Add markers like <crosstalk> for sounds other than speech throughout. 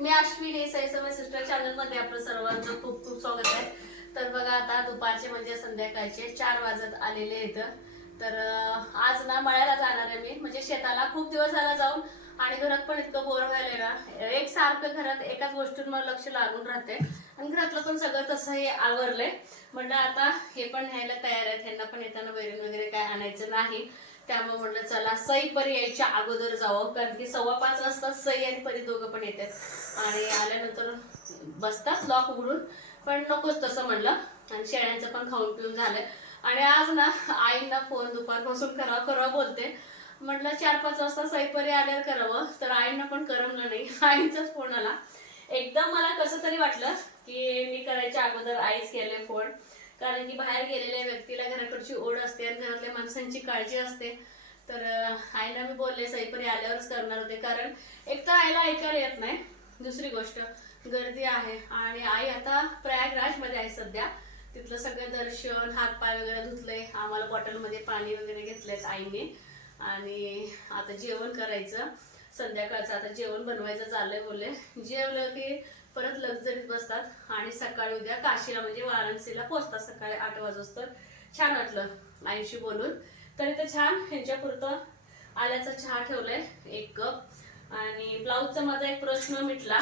मी अश्विनी समय सिस्टर चॅनलमध्ये आपलं सर्वांचं खूप खूप स्वागत आहे. तर बघा आता दुपारचे म्हणजे संध्याकाळचे चार वाजत आलेले आहेत. तर आज ना मळ्याला जाणार आहे मी. म्हणजे शेताला खूप दिवस झाला जाऊन आणि घरात पण इतकं बोर व्हायला ना. एक सारखं घरात एकाच गोष्टींवर लक्ष लागून राहते. आणि घरातलं पण सगळं तसं हे आवरलंय. म्हणलं आता हे पण न्यायला तयार आहेत. ह्यांना पण येताना वैरण वगैरे काय आणायचं नाही. त्यामुळे म्हणलं चला सई परी यायच्या अगोदर जावं. कारण की सव्वा पाच वाजता सई आणि परी दोघं पण येतात. आणि आल्यानंतर बसतात लॉक उघडून. पण नकोच तसं म्हणलं. आणि शेळ्यांचं पण खाऊन पिऊन झालंय आणि आज ना आईंना फोन दुपारपासून करा करा बोलते. म्हटलं चार पाच वाजता सईपरी आल्यावर करावं. तर आईंना पण करमलं नाही. <laughs> आईंचाच फोन आला. एकदम मला कसं तरी वाटलं की मी करायच्या अगोदर आईच केले फोन कारण की बाहेर गेलेल्या व्यक्तीला घराकडची ओढ असते आणि घरातल्या माणसांची काळजी असते. तर आईला मी बोलले सईपरी आल्यावरच करणार होते. कारण एक तर आईला ऐकायला येत नाही. दुसरी गोष्ट गर्दी आहे आणि आई आता प्रयागराजमध्ये आहे सध्या. तिथलं सगळं दर्शन हातपाय वगैरे धुतले आम्हाला बॉटलमध्ये पाणी वगैरे घेतलेत आईने. आणि आता जेवण करायचं. संध्याकाळचं आता जेवण बनवायचं चाललंय बोलले. जेवलं की परत लक्झरीत बसतात. आणि सकाळी उद्या काशीला म्हणजे वाराणसीला पोहोचतात सकाळी आठ वाजोस्तर छान वाटलं आईशी बोलून. तरी तर छान ह्यांच्यापुरतं आल्याचा चहा ठेवलाय एक कप. आणि ब्लाऊजचा माझा एक प्रश्न मिटला.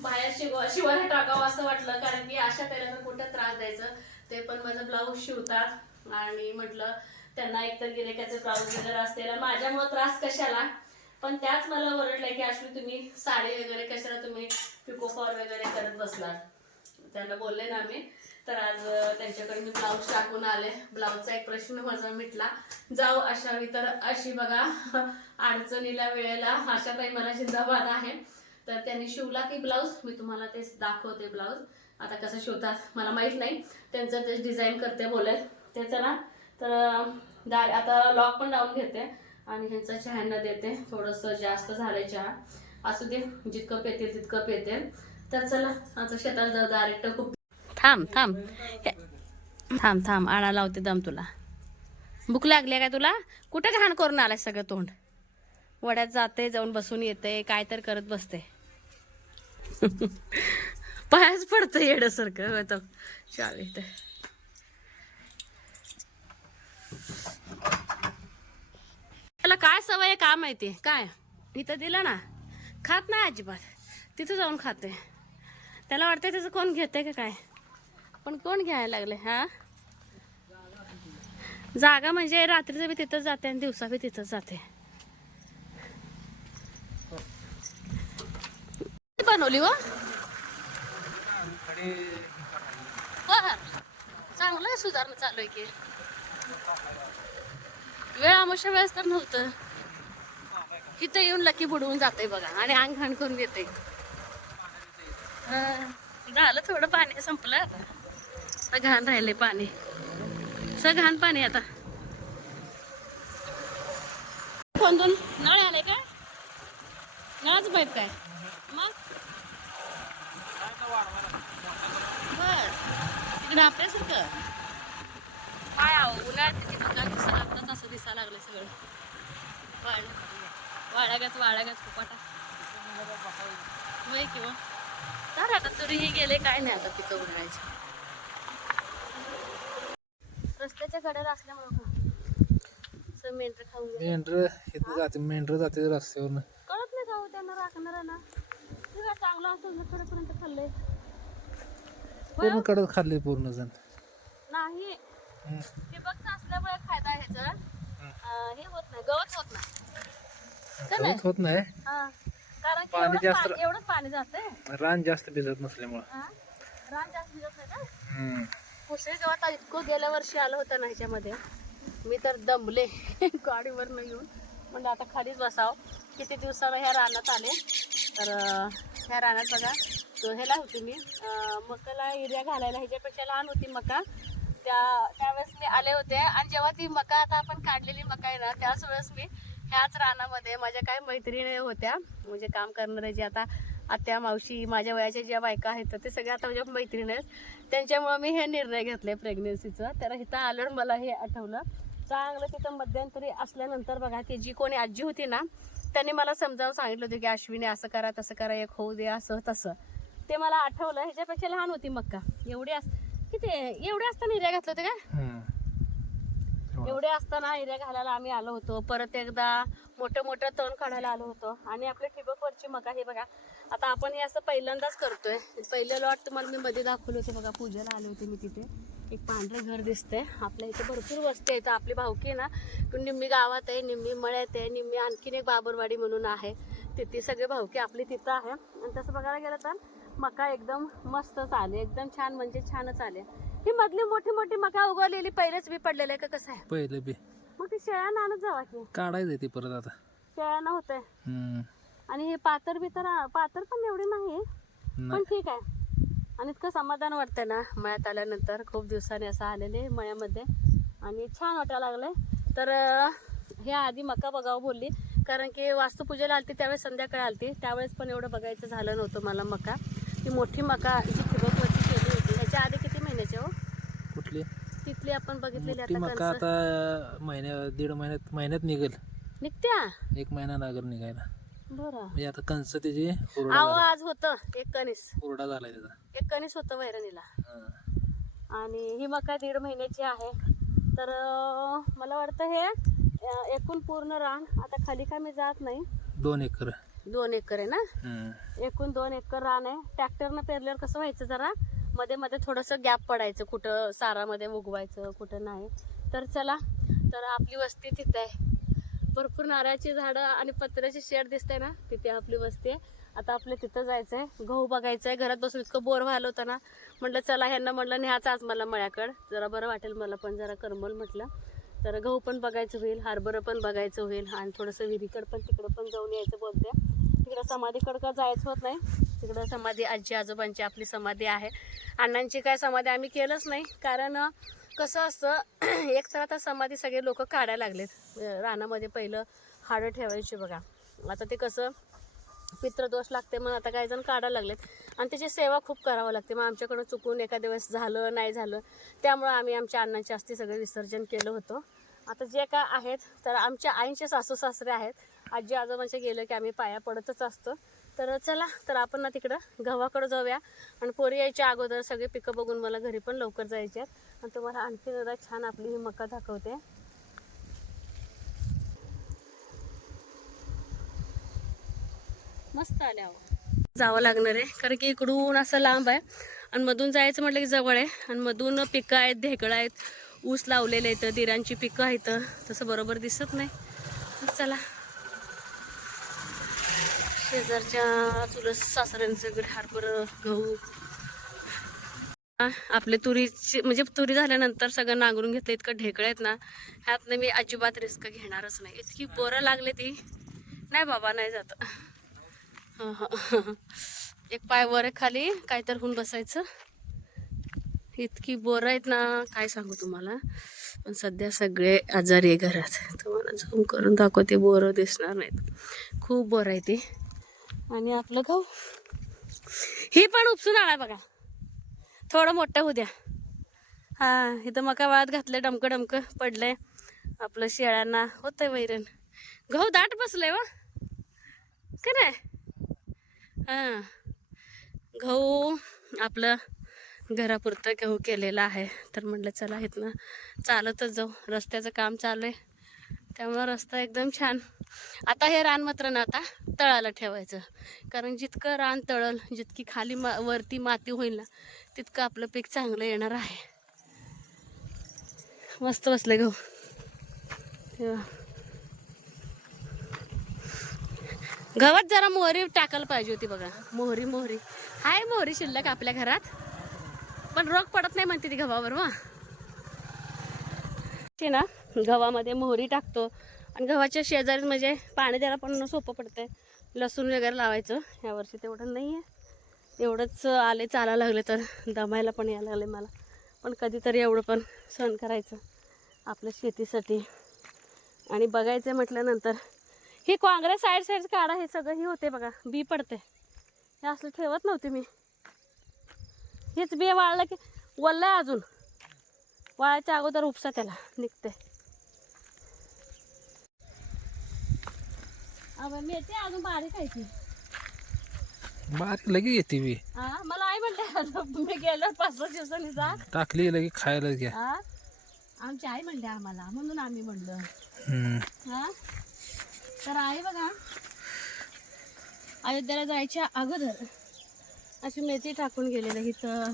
बाहेर शिव शिवायला टाकावं असं वाटलं कारण की अशा त्याला तर कुठं त्रास द्यायचं. ते पण माझं ब्लाऊज शिवतात. आणि म्हटलं त्यांना एकतर गिरेकाचे ब्लाऊज वगैरे असते. माझ्यामुळे त्रास कशाला? पण त्याच मला ओरडलंय की अश्विनी तुम्ही साडी वगैरे कशाला तुम्ही पिकोफॉर वगैरे करत बसलात? त्यांना बोलले ना आम्ही. तर आज त्यांच्याकडे मी ब्लाऊज टाकून आले. ब्लाऊजचा एक प्रश्न माझा मिटला. जाऊ अशावी तर अशी बघा अडचणीला वेळेला आशाताई मला जिंदाबाद आहे. तर त्यांनी शिवला की ब्लाऊज. मी तुम्हाला तेच दाखवते ब्लाऊज. आता कसं शिवतात मला माहीत नाही. त्यांचं तेच डिझाईन करते बोलेल ते चला. तर दार आता लॉक पण लावून घेते. आणि ह्यांचा चहांना देते. थोडंसं जास्त झालंय चहा. असू दे जितकं पेतील तितकं पेते. तर चला आमचं शेतात जाऊ. डायरेक्ट खूप थांब थांब. थांब थांब. आणा लावते दम तुला. भूक लागली काय तुला? कुठे घाण करून आलाय सगळं तोंड? वड्यात जाते जाऊन बसून येते. काय तर करत बसते. <laughs> पायाच पडतं येड्यासारखं. होतं चालेल तर त्याला काय सवय आहे का माहिती? काय? इथं दिलं ना. खात नाही अजिबात. तिथं जाऊन खाते. त्याला वाटतंय त्याचं कोण घेते का काय? पण कोण घ्यायला लागले हा? जागा म्हणजे रात्रीचं बी तिथंच जाते आणि दिवसा बी तिथंच जाते. बनवली हो? हो, हो. चांगलं सुधारणा चालू आहे की. वेळ आमच्या वेळेस तर नव्हतं. इथं येऊन लकी बुडवून जाते बघा आणि अंग घाण करून येते झालं थोडं पाणी संपलं आता. घाण राहिले पाणी. सगळं घाण पाणी आता. खोंदून नळ आले काय? नळाच पाईप काय? मग? बर. इकडे आपल्यासारखं. काय आहो उन्हाळ्यात किती बघा दिसायला आत्ताच असं दिसायला लागलं सगळं. वाळ वाळागत वाळागत फुपाटा वय किंवा तर आता तरीही गेले काय नाही आता पिकं उन्हाळ्याची रस्त्याच्या कडेला असल्यामुळे खूप. मेंढर खाऊन. मेंढर इथं जाते मेंढर जाते रस्त्यावरनं. कळत नाही का हो त्यांना राखणार ना? ते काय चांगलं असेल ना खरंपर्यंत खाल्लंय. पूर्ण कडक खाल्ले पूर्ण जण नाही. ठिबकचं असल्यामुळे फायदा ह्याचा हे. होत नाही गवत होत नाही? गवत होत नाही. कारण पाणी जास्त- एवढंच पाणी जाते रान जास्त भिजत नसल्यामुळं. रान जास्त भिजत नाही का. कुसळी आता इतकं गेल्या वर्षी आलं होतं ना ह्याच्यामध्ये. मी तर दमले. <laughs> गाडीवरनं येऊन. म्हणजे आता खालीच बसाव. किती दिवसानं ह्या रानात आले. तर ह्या रानात बघा. तो ह्याला होती मी. मकाला युरिया घालायला. ह्याच्यापेक्षा लहान होती मका. त्या त्यावेळेस मी आले होते आणि जेव्हा ती मका आता आपण काढलेली मका आहे ना त्याच वेळेस मी ह्याच रानामध्ये माझ्या काही मैत्रिणी होत्या म्हणजे काम करणारे जे आता आत्या मावशी माझ्या वयाच्या ज्या बायका आहेत तर ते सगळ्या आता माझ्या मैत्रिणी आहेत. त्यांच्यामुळं मी हे निर्णय घेतले प्रेग्नन्सीचा तर इथं आल्यावर मला हे आठवलं. चांगलं तिथं मध्यंतरी असल्यानंतर बघा ती जी कोणी आजी होती ना त्यांनी मला समजावून सांगितलं होतं की अश्विनी असं करा तसं करा एक होऊ दे असं तसं. ते मला आठवलं. ह्याच्यापेक्षा लहान होती मक्का. एवढी असं किती? एवढे असताना हिऱ्या घातले होते का. एवढे असताना हिऱ्या घालायला आम्ही आलो होतो. परत एकदा मोठं मोठं तण काढायला आलो होतो. आणि आपल्या ठिबकवरची मका हे बघा. आता आपण हे असं पहिल्यांदाच करतोय. पहिलं लॉट तुम्हाला मी मध्ये दाखवले होते बघा. पूजेला आले होते मी तिथे. एक पांढरं घर दिसतंय. आपल्या इथे भरपूर वस्ती आहेत. आपली भावकी ना निम्मी गावात आहे निम्मी मळ्यात आहे निम्मी आणखीन एक बाबरवाडी म्हणून आहे. तिथे सगळे भावकी आपली तिथं आहे. आणि तसं बघायला गेलं तर मका एकदम मस्तच आले एकदम छान म्हणजे छानच आले. ही मधली मोठी मोठी मका उगवलेली पहिलेच बी पडलेलं आहे का कसं आहे? पहिलं बी. मग ती शेळ्यांना आणत जावा की. काढायचं ते परत आता. शेळ्यांना होतंय. हम्म. आणि हे पातर बी तर पातर पण एवढी नाही पण नाही. ठीक आहे. आणि इतकं समाधान वाटतंय ना मळ्यात आल्यानंतर. खूप दिवसांनी असं आलेले मळ्यामध्ये. आणि छान वाटायला लागलंय. तर अं, हे आधी मका बघावं बोलली. कारण की वास्तुपूजेला आलती त्यावेळेस संध्याकाळी आलती. त्यावेळेस पण एवढं बघायचं झालं नव्हतं मला मका. ती मोठी मका जी ठिबकवरती केली होती ह्याच्या आधी किती महिन्याच्या हो? कुठली? तिथली आपण बघितलेली मोठी मका. आता महिन्या दीड महिन्यात महिन्यात निघेल. निघत्या? एक महिना लागेल निघायला. बरं. म्हणजे आता कंस त्याची हुरडा आहो झाला. आज होतं. एक कणीस. हुरडा झालाय त्याचा. एक कणीस होतं वैरणीला. हा. आणि ही मका दीड महिन्याची आहे. तर अं, मला वाटतं हे अं, एकूण पूर्ण रान. आता खाली काय मी जात नाही. दोन एकर. दोन एकर आहे ना. एकूण दोन एकर रान आहे. ट्रॅक्टरनं पेरल्यावर कसं व्हायचं जरा? मध्ये मध्ये थोडंसं गॅप पडायचं कुठं सारामध्ये उगवायचं कुठं नाही. तर चला तर आपली वस्ती तिथे आहे. भरपूर नारळाची झाडं आणि पत्र्याची शेड दिसते ना? तिथे आपली वस्ती आहे. आता आपल्या तिथं जायचं आहे गहू बघायचं आहे घरात बसून इतकं बोर व्हायला होतं ना? म्हटलं चला ह्यांना म्हटलं न्यायचं आज मला मळ्याकडं. जरा बरं वाटेल मला पण जरा करमल म्हटलं. तर गहू पण बघायचं होईल हरभरं पण बघायचं होईल आणि थोडंसं विहिरीकडं पण तिकडं पण जाऊन यायचं बोलते तिकडं समाधीकडं का जायचं होत नाही? तिकडं समाधी आजी आजोबांची आपली समाधी आहे. अण्णांची काय समाधी आम्ही केलंच नाही. कारण कसं असतं <clears throat> एक तर आता समाधी सगळे लोक काढायला लागलेत. रानामध्ये पहिलं हाडं ठेवायची बघा. आता ते कसं पित्रदोष लागते मग आता काही जण काढायला लागलेत. आणि त्याची सेवा खूप करावं लागते. मग आमच्याकडं चुकून एखाद्या वेळेस झालं नाही झालं त्यामुळं आम्ही आमच्या अण्णांच्या अस्थी सगळं विसर्जन केलं होतं. आता जे काय आहेत तर आमच्या आईंचे सासू सासरे आहेत. आजी आजोबांच्या गेलं की आम्ही पाया पडतच असतो. तर चला तर आपण ना तिकडं गव्हाकडं जाऊया. आणि पोरी यायच्या अगोदर सगळे पिकं बघून मला घरी पण लवकर जायचे आहेत. आणि तुम्हाला आणखी जरा छान आपली ही मका दाखवते. मस्त आल्या जावं लागणार आहे कारण की इकडून असं लांब आहे. आणि मधून जायचं म्हटलं की जवळ आहे. आणि मधून पिकं आहेत ढेकळं आहेत ऊस लावलेले आहेत दिरांची पिकं आहेत. तसं बरोबर दिसत नाही. चला शेजारच्या चुलस सासऱ्यांचं हरभर गहू. आपले तुरीची म्हणजे तुरी झाल्यानंतर सगळं नांगरून घेतलं इतकं ढेकळं आहेत ना ह्यातनं मी अजिबात रिस्क घेणारच नाही. इतकी बोरं लागले ती. नाही बाबा नाही जात. हां हां एक पाय वर खाली काहीतरी होऊन बसायचं. इतकी बोरं आहेत ना काय सांगू तुम्हाला? पण सध्या सगळे आजारी आहे घरात. तुम्हाला झूम करून दाखवते बोरं दिसणार नाहीत. खूप बोरं आहे ती. आणि आपलं गहू ही पण उपसून आला बघा. थोडं मोठं होऊ द्या. हा इथं मका वाळत घातलं डमकं डमकं पडलंय. आपलं शेळ्यांना होतंय वैरण. गहू दाट बसलंय वा. का नाही? हां. गहू आपलं घरापुरतं गहू केलेला आहे. तर म्हटलं चला इथनं चालतच जाऊ. रस्त्याचं काम चालू आहे. त्यामुळं रस्ता एकदम छान. आता हे रान मात्र ना आता तळाला ठेवायचं. कारण जितकं रान तळल जितकी खाली मा वरती माती होईल ना तितकं आपलं पीक चांगलं येणार आहे. मस्त बसले गहू. तेव्हा गव्हात जरा मोहरी टाकायला पाहिजे होती बघा. मोहरी मोहरी. हाय मोहरी शिल्लक आपल्या घरात. पण रोग पडत नाही म्हणते ती गव्हावर ते ना? गव्हामध्ये मोहरी टाकतो. आणि गव्हाच्या शेजारी म्हणजे पाणी द्यायला पण सोपं पडतंय. लसूण वगैरे लावायचं. यावर्षी तेवढं नाही आहे एवढंच आले चालायला लागले तर दमायला पण यायला लागले मला. पण कधीतरी एवढं पण सहन करायचं आपल्या शेतीसाठी. आणि बघायचं म्हटल्यानंतर हे काँग्रेस साईड साईड काढा हे सगळं हे होते बघा. बी पडते हे असलं ठेवत नव्हते मी. हेच बी वाळलं की वल्लं आहे अजून. वाळायच्या अगोदर उपसा त्याला निघते अगं मेथी अजून बारीक आहे ती. बारीक लगे येते बी हा मला आई म्हणते मी गेलो पाच सहा दिवसांनी जा टाकली लगे खायला घ्या. हा आमची आई म्हणते आम्हाला म्हणून आम्ही म्हणलं. हम्म. हा तर आई बघा अयोध्येला जायच्या अगोदर अशी मेथी टाकून गेलेलं इथं.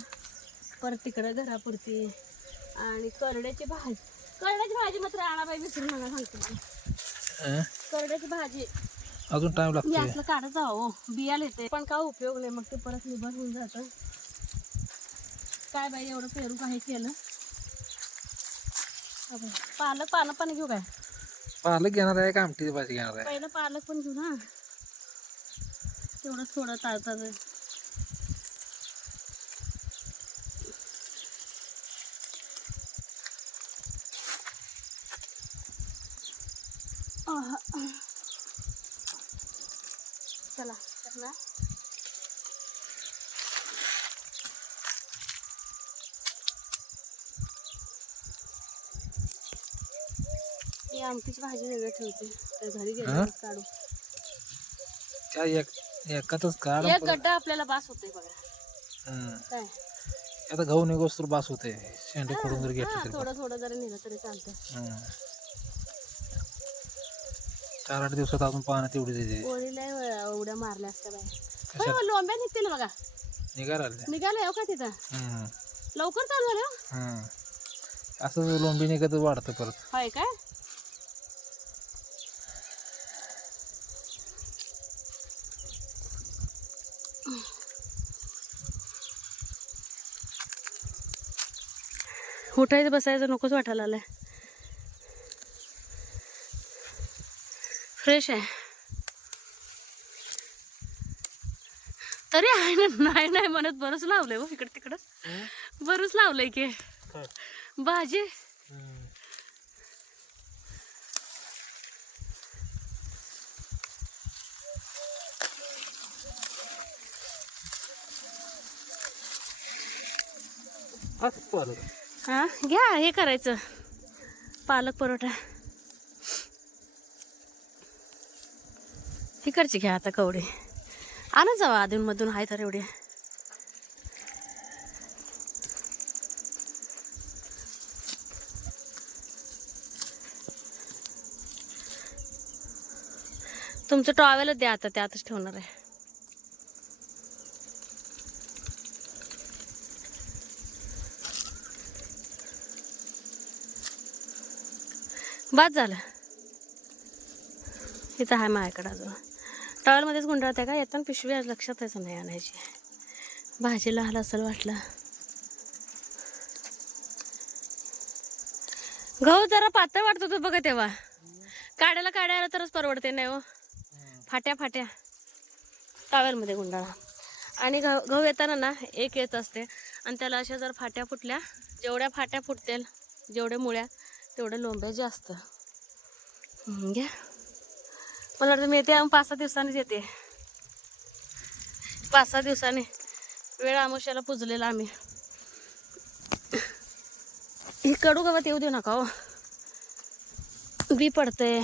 परत तिकडं घरापुरती. आणि करड्याची भाजी करड्याची भाजी मात्र आणाबाई विसरून मला सांगते मी. अं? करड्याची भाजी अजून टाइम मी लागतोय. असलं काढत जावं बियाला येते पण काय उपयोग नाही? मग ते परत निभार होऊन जातं. काय बाई एवढं पेरू काही केलं? अबे, पालक पानं पण घेऊ काय पालक घेणार आहे का आमटी भाजी घेणार आहे? पहिलं पालक पण घेऊ ना. तेवढं थोडं ताजं मी आमटीची भाजी वेगळं ठेवते. तर घरी? गेले काढू. एक एकातच काढ. एक गड्डा आपल्याला बास बघा. हम्म. काय? आता गहू निघोस तर बास होते शेंडे खोडून जर घेतले तरी थोडं थोडं जरी नेलं तरी चालतं. चार आठ दिवसात अजून पाहणं तेवढी देते ओळीला एवढ्या मारल्या असत्या? होय, लोंब्या निघतील बघा निघालं येऊ का तिथं हम्म. लवकर चालू झालं हो? हम्म. असं लोंबी निघत वाढतं परत होय काय उठायचं बसायचं नकोच वाटायला आलंय फ्रेश आहे. तरी आहे ना नाही नाही म्हणत बरंच लावलंय हो इकडे तिकडं. बरंच लावलंय की. भाजी. हा घ्या हे करायचं. पालक परोठा. इकडची घ्या आता कवडे. आणत जावा अधूनमधून आहे तर एवढे. तुमचं टॉवेलच द्या आता त्यातच ठेवणार आहे. बाद झालं. इथं आहे माझ्याकडं अजून. टॉवेलमध्येच गुंडाळते का? येताना पिशवी आज लक्षात यायचं नाही आणायची. भाजीला आलं असेल वाटलं. गहू जरा पातळ वाटतो तो बघा तेव्हा. काढायला काढायला तरच परवडते नाही हो? फाट्या फाट्या. टॉवेलमध्ये गुंडाळा. आणि गहू गहू येताना ना एक येत असते. आणि त्याला अशा जर फाट्या फुटल्या जेवढ्या फाट्या फुटतील जेवढ्या मुळ्या तेवढ्या लोंब्या जास्त. घ्या. मला वाटतं मी येते पाच सहा दिवसांनीच येते. पाच सहा दिवसांनी. वेळ आमुष्याला पुजलेला आम्ही. कडू गवत येऊ देऊ नका हो. बी पडते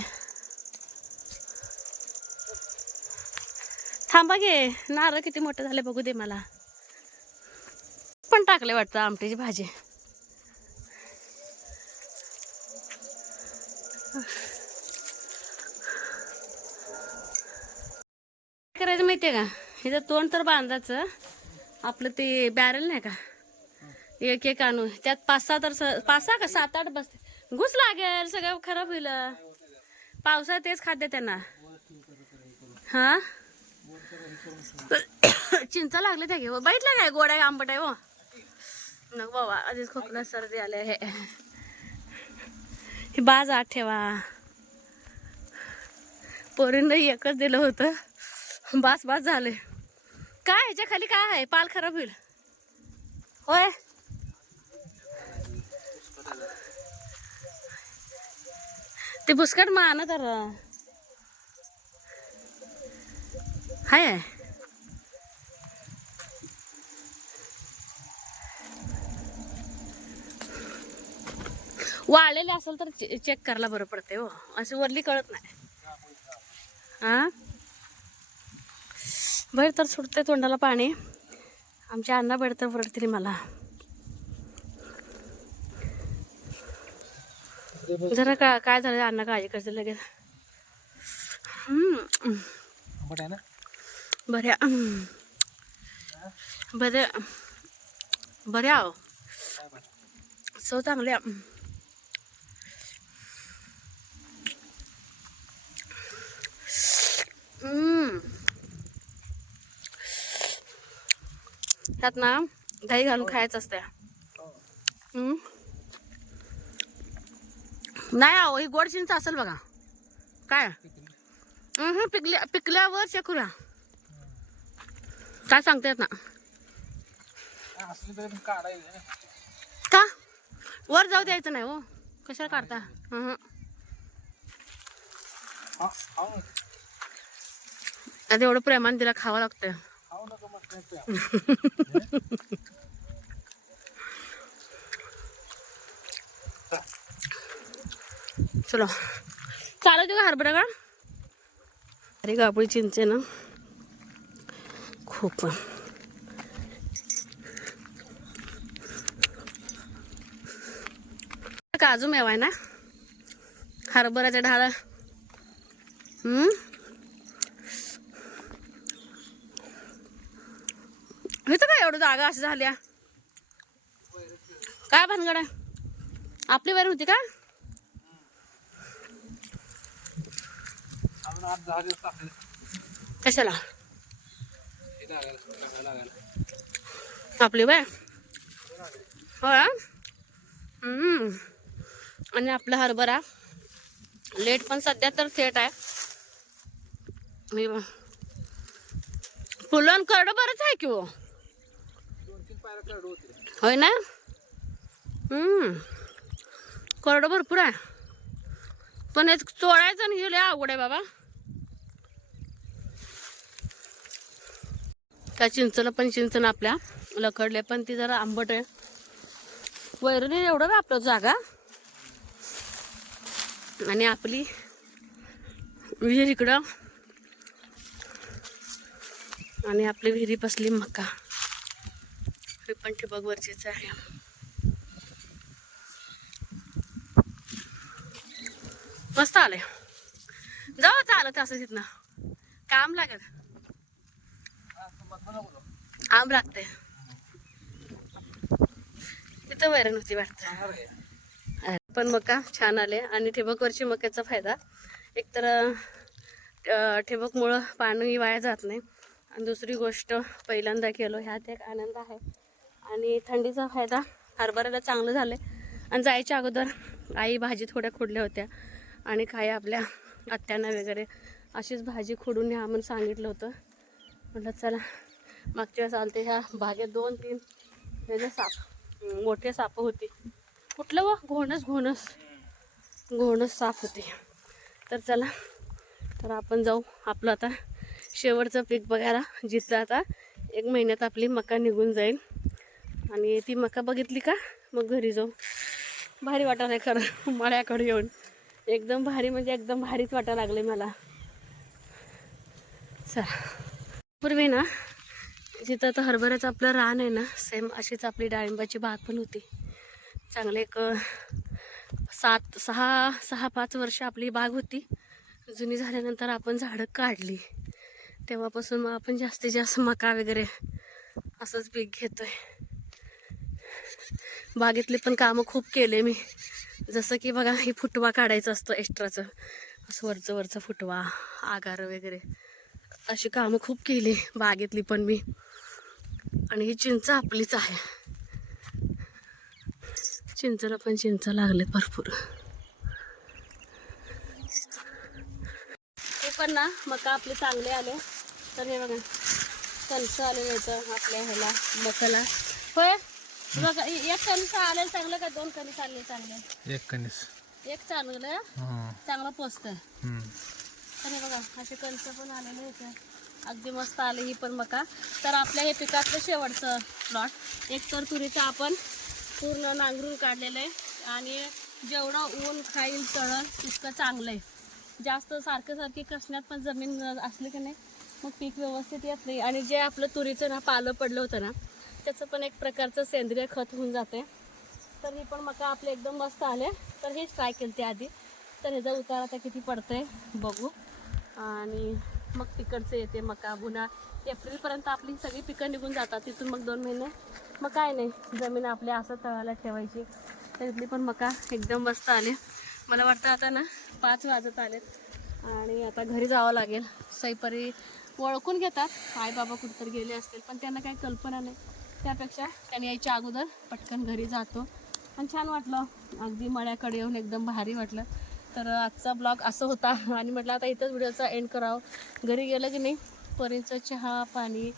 थांबा घे नारळ किती मोठे झाले बघू दे मला. पण टाकले वाटतं आमटीची भाजी. करायचं माहितीये का? हिचं तोंड तर बांधायचं. आपलं ते बॅरल नाही का? एक एक आणू त्यात पाच सहा तर स- पाच सहा का? सात आठ बसते. घुस लागेल सगळं खराब होईल. पावसाळ्यात तेच खाद्य त्यांना. हा? चिंचा लागले त्या घेऊ बघितलं काय? गोड आहे आंबट आहे हो? नको बाबा आधीच खोकला सर्दी आले हे. हे बाज आत ठेवा. पोरींना एकच दिलं होतं. बास बास झाले काय ह्याच्या खाली काय आहे? पाल खराब होईल. होय. ते बुसकट मान तर हाय. वाळलेले असेल तर चे- चेक करायला बरं पडते हो. अशी वरली कळत नाही. हा बाहेर तर सुटते तोंडाला पाणी. आमच्या अण्णा बाहेर तर वरडतील मला. जरा का काय झालं? अण्णा काळजी करते लगेच. बऱ्या. बऱ्या बऱ्या आहो. चव चांगल्या हम्म. त्यात ना दही घालून खायचं असतं हो. हम्म. नाही आहो ही गोड चिंच असेल बघा काय हम्म, पिकल्या पिकल्यावर चेकुऱ्या काय सांगतायत ना. का वर जाऊ द्यायचं नाही हो कशाला काढता. आता एवढं प्रेमाने तिला खावं लागतं चलो। चालू का हरभरा का? अरे गाबळी चिंचे ना. खूप. काजू मेवा आहे ना? हरभऱ्याच्या ढाळ हम्म? इथं काय एवढं जागा अशी झाल्या? काय भानगड? आहे आपली वारी होती का? कशाला? आपली बाय हो? आणि आपला हरभरा. लेट पण सध्या तर थेट आहे. हे फुलं करडं बरंच आहे की हो दोन तीन पायऱ्या करड होते होय ना? हम्म. भरपूर आहे. पण हे चोळायचं आणि हे लय अवघड आहे बाबा. त्या चिंचला पण चिंचन आपल्या लकडले पण ती जरा आंबट आहे. वैरणी एवढं बी आपलं जागा. आणि आपली विहीर इकडं. आणि आपली विहिरी बसली मका. हे पण ठिबक वरचीच आहे मस्त आलंय जाऊ चालत असं तिथनं काम लागत आम लागते तिथं वैरण होती वाटतं पण मका छान आले आणि ठिबकवरची मक्याचा फायदा. एकतर अं, ठिबकमुळं पाणी वाया जात नाही. आणि दुसरी गोष्ट पहिल्यांदा केलो ह्यात एक आनंद आहे. आणि थंडीचा फायदा हरभऱ्याला चांगलं झालं आणि जायच्या अगोदर आई भाजी थोड्या खोडल्या होत्या आणि काही आपल्या आत्यांना वगैरे अशीच भाजी खोडून या म्हणून सांगितलं होतं. म्हटलं चला मागच्या वेळेस आलते ह्या बागेत दोन तीन वेगळे साप मोठे साप होती. कुठलं व? घोणस घोणस. घोणस साप होते. तर चला तर आपण जाऊ आपलं आता शेवटचं पीक बघायला. जिथं आता एक महिन्यात आपली मका निघून जाईल. आणि ती मका बघितली का? मग घरी जाऊ भारी वाटायला खरं. <laughs> मळ्याकडे येऊन. एकदम भारी म्हणजे एकदम भारीच वाटायला लागले मला. चला. पूर्वी ना जिथं आता हरभऱ्याचं आपलं रान आहे ना सेम अशीच आपली डाळिंबाची बाग पण होती. चांगले एक सात सहा सहा पाच वर्ष आपली बाग होती. जुनी झाल्यानंतर आपण झाडं काढली. तेव्हापासून मग आपण जास्तीत जास्त मका वगैरे असंच पीक घेतो आहे बागेतले पण कामं खूप केले मी. जसं की बघा हे फुटवा काढायचं असतं एक्स्ट्राचं असं वरचं वरचं फुटवा आगार वगैरे. अशी कामं खूप केली बागेतली पण मी. आणि ही चिंच आपलीच आहे. चिंचला पण चिंच लागले भरपूर. हे पण ना मका आपले चांगले आले. तर हे बघा कणसं आले याचं आपल्या ह्याला मकाला. होय? बघा एक कणसं आलेलं चांगलं का? दोन कणीस आले चांगले. एक कणीस. एक चांगलं हं, चांगलं पोचतं बघा असे कणस पण आलेले होते अगदी मस्त आले ही पण मका तर आपल्या हे पिकातलं शेवटचं प्लॉट एक तर तुरीचं आपण पूर्ण नांगरून काढलेलं आहे. आणि जेवढं ऊन खाईल तळण तितकं चांगलं आहे. जास्त सारखं सारखी कसण्यात पण जमीन असली की नाही मग पीक व्यवस्थित येत नाही. आणि जे आपलं तुरीचं ना पालं पडलं होतं ना त्याचं पण एक प्रकारचं सेंद्रिय खत होऊन जाते तर ही पण मका आपले एकदम मस्त आले तर हेच ट्राय केली ते आधी. तर ह्याचा उतार आता किती पडतंय बघू. आणि मग तिकडचं येते मका. बुना एप्रिलपर्यंत आपली सगळी पिकं निघून जातात. तिथून मग दोन महिने. मग काय नाही. जमीन आपल्या असं तळाला ठेवायची. तर इथली पण मका एकदम मस्त आले. मला वाटतं आता ना पाच वाजत आलेत. आणि आता घरी जावं लागेल. सईपरी ओळखून घेतात. आई बाबा कुठंतरी गेले असतील. पण त्यांना काही कल्पना नाही. त्यापेक्षा त्यांनी यायच्या अगोदर पटकन घरी जातो. आणि छान वाटलं. अगदी मळ्याकडे येऊन एकदम भारी वाटलं. तर आजचा ब्लॉग असं होता. <laughs> आणि म्हटलं आता इथंच व्हिडिओचा एंड करावं. घरी गेलं की नाही? परींचं चहा पाणी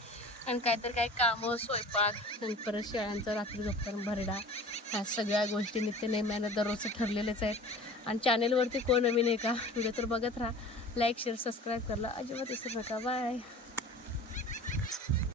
आणि काहीतरी काही कामं स्वयंपाक आणि परत शेळ्यांचं रात्री झोपताना भरडा. ह्या सगळ्या गोष्टी नित्यनेम्यानं दररोजचं ठरलेलेच आहेत. आणि चॅनेलवरती कोण नवीन आहे का? व्हिडिओ तर बघत राहा. लाईक शेअर सबस्क्राईब करायला अजिबात विसरू नका. बाय